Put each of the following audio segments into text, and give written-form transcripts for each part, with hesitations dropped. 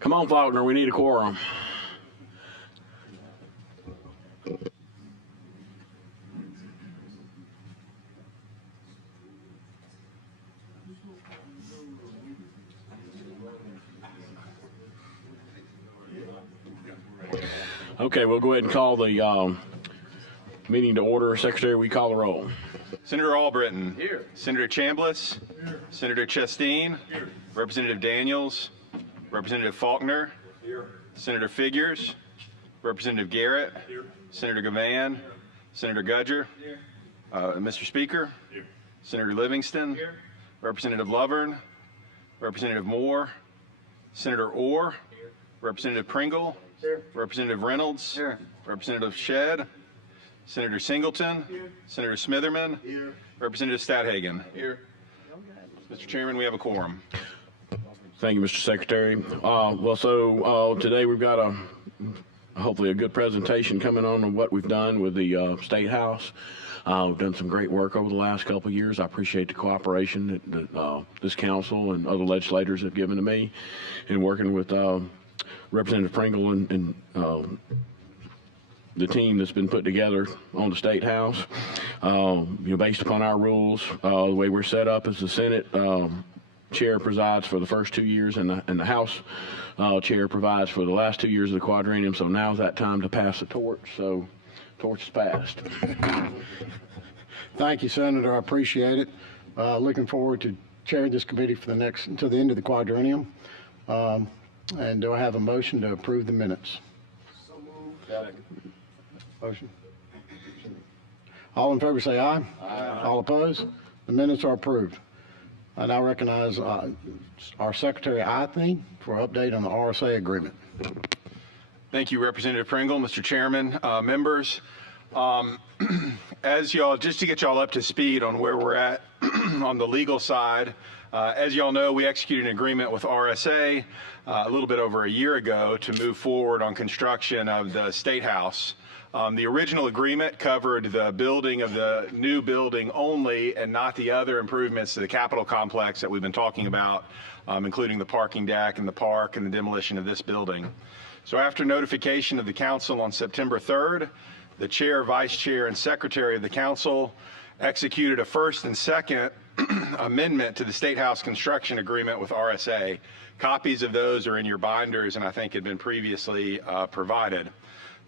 Come on, Faulkner, we need a quorum. Okay, we'll go ahead and call the meeting to order. Secretary, we call the roll. Senator Albritton. Here. Senator Chambliss. Here. Senator Chasteen. Here. Representative Daniels. Representative Faulkner. Here. Senator Figures. Representative Garrett. Here. Senator Gavan. Here. Senator Gudger. Here. Mr. Speaker. Here. Senator Livingston. Here. Representative Lovern. Representative Moore. Senator Orr. Here. Representative Pringle. Here. Representative Reynolds. Here. Representative Shedd. Senator Singleton. Here. Senator Smitherman. Here. Representative Stadhagen. Here. Mr. Chairman, we have a quorum. Thank you, Mr. Secretary. Today we've got hopefully a good presentation coming on what we've done with the State House. We've done some great work over the last couple of years. I appreciate the cooperation that this council and other legislators have given to me in working with Representative Pringle and the team that's been put together on the State House. Based upon our rules, the way we're set up is the Senate chair presides for the first 2 years, and the House chair provides for the last 2 years of the quadrennium. So now's that time to pass the torch. So, torch is passed. Thank you, Senator. I appreciate it. Looking forward to chairing this committee for until the end of the quadrennium. And do I have a motion to approve the minutes? So moved. Motion. All in favor say aye. Aye. All opposed? The minutes are approved. I now recognize our Secretary Ithne for update on the RSA agreement. Thank you, Representative Pringle. Mr. Chairman, members, as y'all, just to get y'all up to speed on where we're at on the legal side, as y'all know, we executed an agreement with RSA a little bit over a year ago to move forward on construction of the State House. The original agreement covered the building of the new building only and not the other improvements to the Capitol complex that we've been talking about, including the parking deck and the park and the demolition of this building. So after notification of the council on September 3rd, the chair, vice chair, and secretary of the council executed a first and second amendment to the State House construction agreement with RSA. Copies of those are in your binders and I think had been previously provided.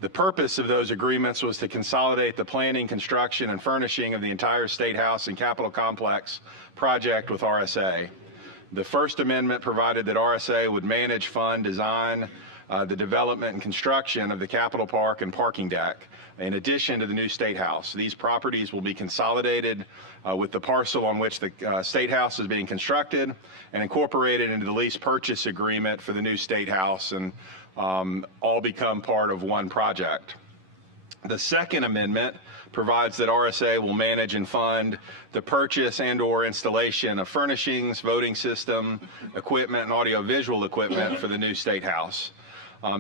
The purpose of those agreements was to consolidate the planning, construction, and furnishing of the entire State House and Capitol complex project with RSA. The first amendment provided that RSA would manage, fund, design, the development and construction of the Capitol Park and parking deck, in addition to the new State House. These properties will be consolidated with the parcel on which the State House is being constructed and incorporated into the lease purchase agreement for the new State House, and all become part of one project. The second amendment provides that RSA will manage and fund the purchase and/or installation of furnishings, voting system, equipment, and audiovisual equipment for the new State House.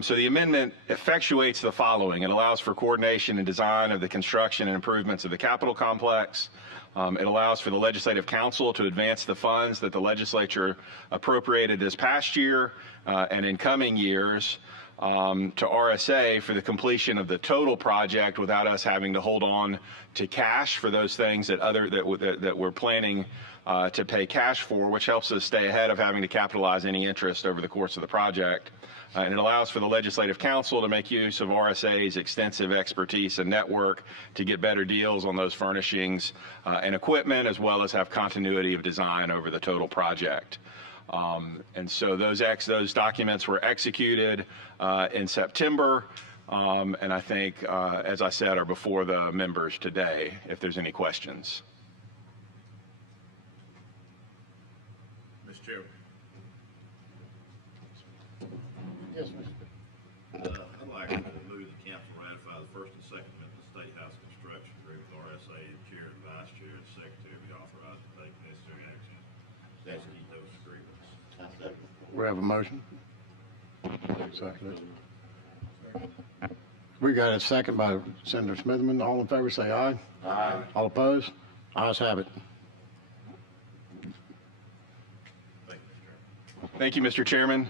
So the amendment effectuates the following. It allows for coordination and design of the construction and improvements of the Capitol complex. It allows for the Legislative Council to advance the funds that the legislature appropriated this past year and in coming years to RSA for the completion of the total project without us having to hold on to cash for those things that we're planning to pay cash for, which helps us stay ahead of having to capitalize any interest over the course of the project. And it allows for the Legislative Council to make use of RSA's extensive expertise and network to get better deals on those furnishings and equipment, as well as have continuity of design over the total project. And so those documents were executed in September, and I think, as I said, are before the members today, if there's any questions. Mr. Chairman. Yes, Mr. I'd like to move the council ratify the first and second amendment to State House construction agreement with RSA. The chair and vice chair and secretary be authorized to take necessary action to execute those agreements. We have a motion. Second. We got a second by Senator Smitherman. All in favor say aye. Aye. All opposed? Ayes have it. Thank you, Mr. Chairman.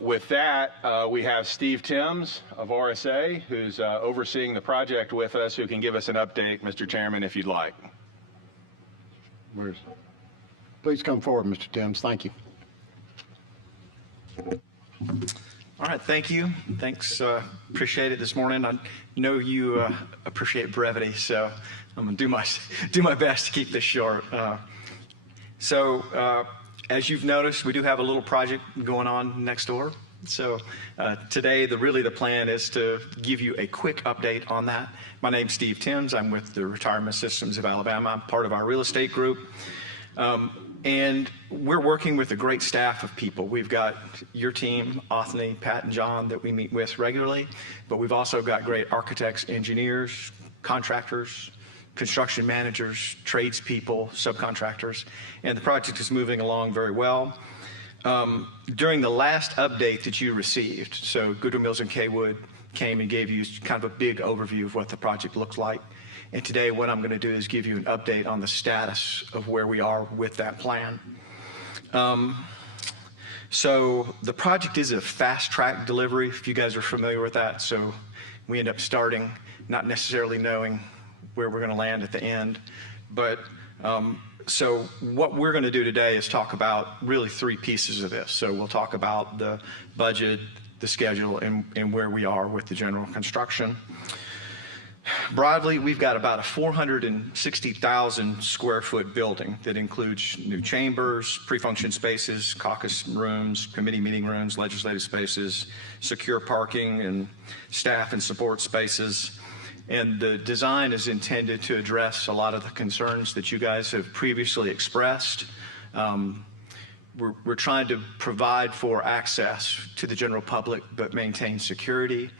With that, we have Steve Timms of RSA, who's overseeing the project with us, who can give us an update, Mr. Chairman, if you'd like. Please come forward, Mr. Timms. Thank you. All right, thank you. Thanks, appreciate it this morning. I know you appreciate brevity, so I'm gonna do my best to keep this short. As you've noticed, we do have a little project going on next door. So today, the plan is to give you a quick update on that. My name's Steve Timms. I'm with the Retirement Systems of Alabama. I'm part of our real estate group. And we're working with a great staff of people. We've got your team, Othni, Pat, and John, that we meet with regularly, but we've also got great architects, engineers, contractors, construction managers, tradespeople, subcontractors, and the project is moving along very well. During the last update that you received, so Goodwin Mills and Kaywood came and gave you kind of a big overview of what the project looks like. And today what I'm going to do is give you an update on the status of where we are with that plan. So the project is a fast track delivery, if you guys are familiar with that. So we end up starting not necessarily knowing where we're going to land at the end. But so what we're going to do today is talk about really three pieces of this. So we'll talk about the budget, the schedule, and where we are with the general construction. Broadly, we've got about a 460,000 square foot building that includes new chambers, pre-function spaces, caucus rooms, committee meeting rooms, legislative spaces, secure parking, and staff and support spaces. And the design is intended to address a lot of the concerns that you guys have previously expressed. We're trying to provide for access to the general public, but maintain security.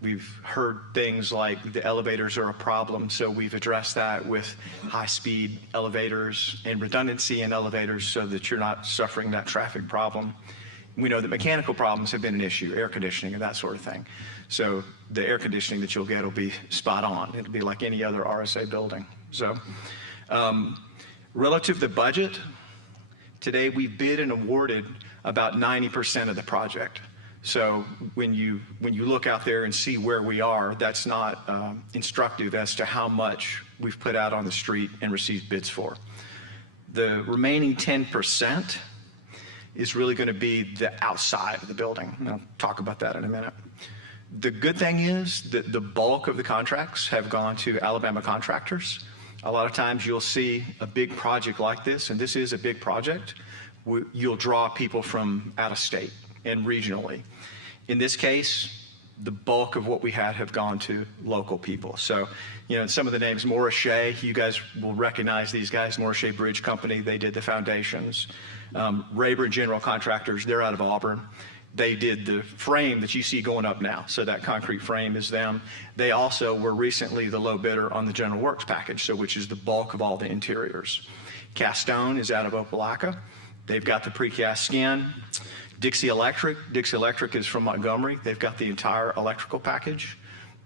We've heard things like the elevators are a problem, so we've addressed that with high-speed elevators and redundancy in elevators so that you're not suffering that traffic problem. We know that mechanical problems have been an issue, air conditioning and that sort of thing. So the air conditioning that you'll get will be spot on. It'll be like any other RSA building. So relative to budget, today we bid and awarded about 90% of the project. So when you look out there and see where we are, that's not instructive as to how much we've put out on the street and received bids for. The remaining 10% is really going to be the outside of the building. And I'll talk about that in a minute. The good thing is that the bulk of the contracts have gone to Alabama contractors. A lot of times you'll see a big project like this, and this is a big project, you'll draw people from out of state and regionally. In this case, the bulk of what we had have gone to local people. So, you know, some of the names, Morris Shea, you guys will recognize these guys, Morris Shea Bridge Company, they did the foundations. Rayburn General Contractors, they're out of Auburn. They did the frame that you see going up now. So that concrete frame is them. They also were recently the low bidder on the General Works package, so which is the bulk of all the interiors. Cast Stone is out of Opelika. They've got the precast skin. Dixie Electric is from Montgomery. They've got the entire electrical package.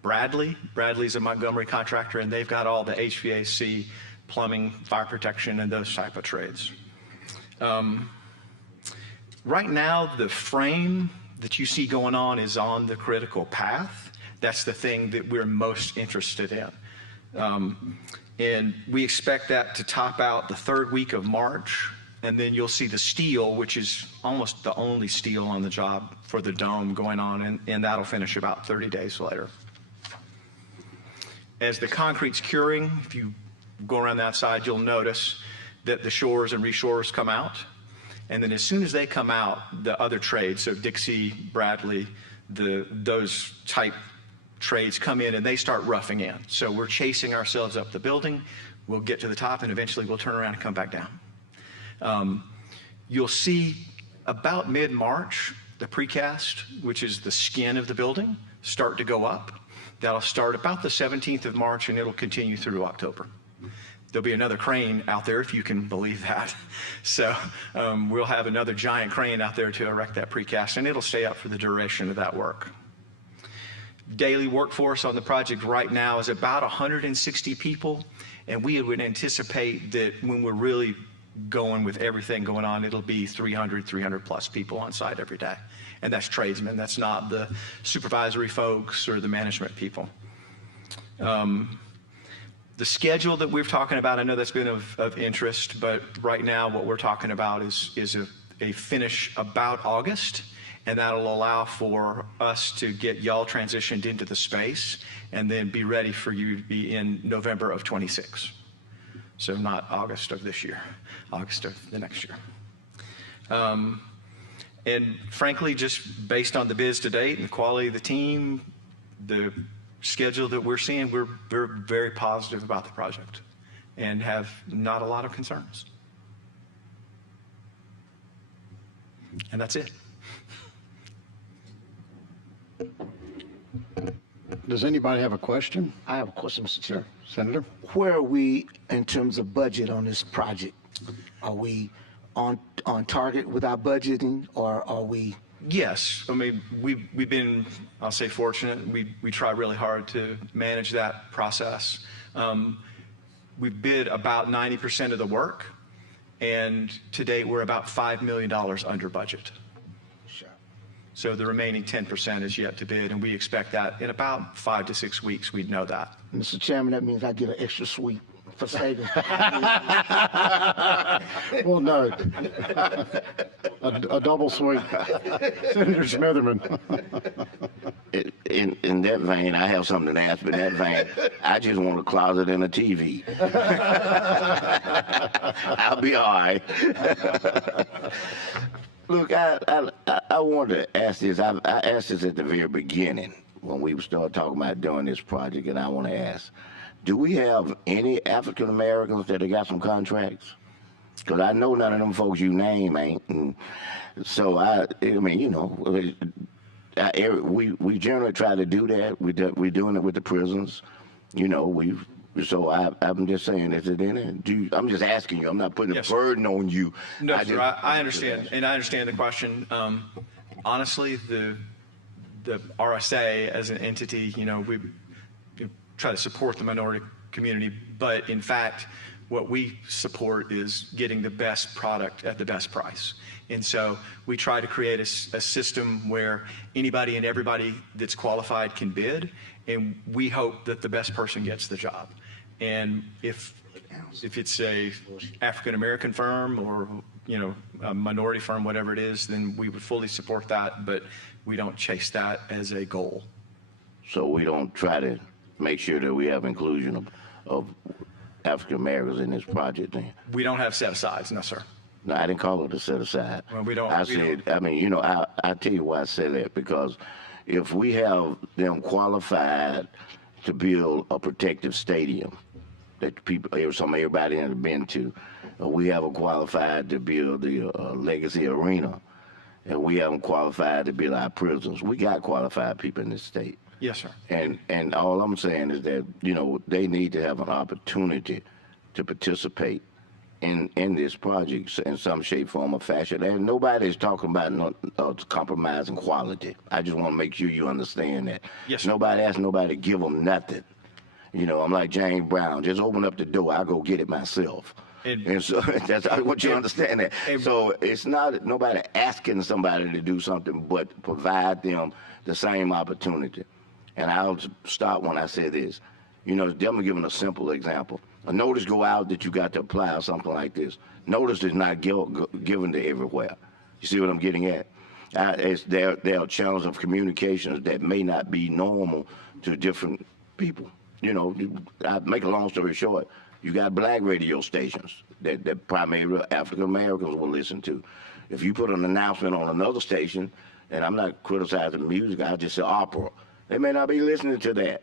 Bradley's a Montgomery contractor, and they've got all the HVAC, plumbing, fire protection, and those type of trades. Right now, the frame that you see going on is on the critical path. That's the thing that we're most interested in. And we expect that to top out the third week of March. And then you'll see the steel, which is almost the only steel on the job for the dome going on, and that'll finish about 30 days later. As the concrete's curing, if you go around that side, you'll notice that the shores and reshores come out. And then as soon as they come out, the other trades, so Dixie, Bradley, those type trades come in and they start roughing in. So we're chasing ourselves up the building. We'll get to the top and eventually we'll turn around and come back down. You'll see about mid-March, the precast, which is the skin of the building, start to go up. That'll start about the 17th of March and it'll continue through October. There'll be another crane out there, if you can believe that. So we'll have another giant crane out there to erect that precast, and it'll stay up for the duration of that work. Daily workforce on the project right now is about 160 people, and we would anticipate that when we're really going with everything going on, it'll be 300 plus people on site every day. and that's tradesmen. That's not the supervisory folks or the management people. The schedule that we're talking about, I know that's been of interest, but right now what we're talking about is a finish about August, and that'll allow for us to get y'all transitioned into the space and then be ready for you to be in November of 26. So not August of this year, August of the next year. And frankly, just based on the bids to date and the quality of the team, the schedule that we're seeing, we're very positive about the project and have not a lot of concerns. And that's it. Does anybody have a question? I have a question, Mr. Chair. Senator? Where are we in terms of budget on this project? Are we on target with our budgeting, or are we? Yes, I mean, we've been, I'll say, fortunate. We try really hard to manage that process. We bid about 90% of the work, and to date we're about $5 million under budget. Sure. So the remaining 10% is yet to bid, and we expect that in about 5 to 6 weeks we'd know that. Mr. Chairman, that means I get an extra sweep for saving. Well, no. A double sweep. Senator Smitherman. In that vein, I have something to ask, but in that vein, I just want a closet and a TV. I'll be all right. Look, I wanted to ask this. I asked this at the very beginning when we started talking about doing this project, and I want to ask, do we have any African Americans that have got some contracts? Because I know none of them folks you name ain't. And so I mean, you know, we generally try to do that. We're doing it with the prisons. You know, so I'm just saying, is it in it? I'm just asking you. I'm not putting a burden on you. No, sir, I understand, and I understand the question. Honestly, the RSA as an entity, you know, we try to support the minority community, but in fact, what we support is getting the best product at the best price. And so we try to create a system where anybody and everybody that's qualified can bid, and we hope that the best person gets the job. And if it's a African American firm or, you know, a minority firm, whatever it is, then we would fully support that, but we don't chase that as a goal. So we don't try to make sure that we have inclusion of African Americans in this project then? We don't have set asides, no, sir. No, I didn't call it a set aside. Well, we don't. I mean, you know, I tell you why I say that, because if we have them qualified to build a protective stadium that everybody has been to, we have them qualified to build the Legacy Arena, and we have them qualified to build our prisons. We got qualified people in this state. Yes, sir. And all I'm saying is that, you know, they need to have an opportunity to participate in this project in some shape, form, or fashion. And nobody's talking about compromising quality. I just want to make sure you understand that. Yes, sir. Nobody asked nobody to give them nothing. You know, I'm like James Brown. Just open up the door. I'll go get it myself. And so I want you to understand that. So it's not nobody asking somebody to do something, but provide them the same opportunity. And I'll stop when I say this. You know, I'm giving a simple example. A notice go out that you got to apply or something like this. Notice is not given to everywhere. You see what I'm getting at? There are channels of communications that may not be normal to different people. You know, I make a long story short. You got black radio stations that primarily African Americans will listen to. If you put an announcement on another station, and I'm not criticizing music, I just say opera. They may not be listening to that.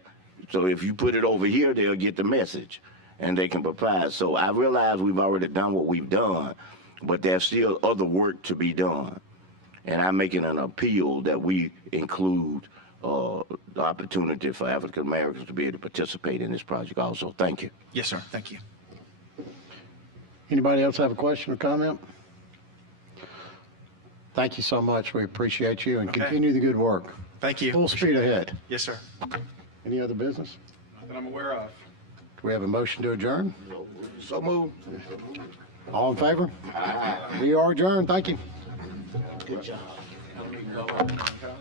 So if you put it over here, they'll get the message and they can provide. So I realize we've already done what we've done, but there's still other work to be done. And I'm making an appeal that we include the opportunity for African Americans to be able to participate in this project also. Thank you. Yes, sir. Thank you. Anybody else have a question or comment? Thank you so much. We appreciate you and continue the good work. Thank you. Full speed ahead. Yes, sir. Any other business? Not that I'm aware of. Do we have a motion to adjourn? So moved. All in favor? We are adjourned. Thank you. Good job. Can I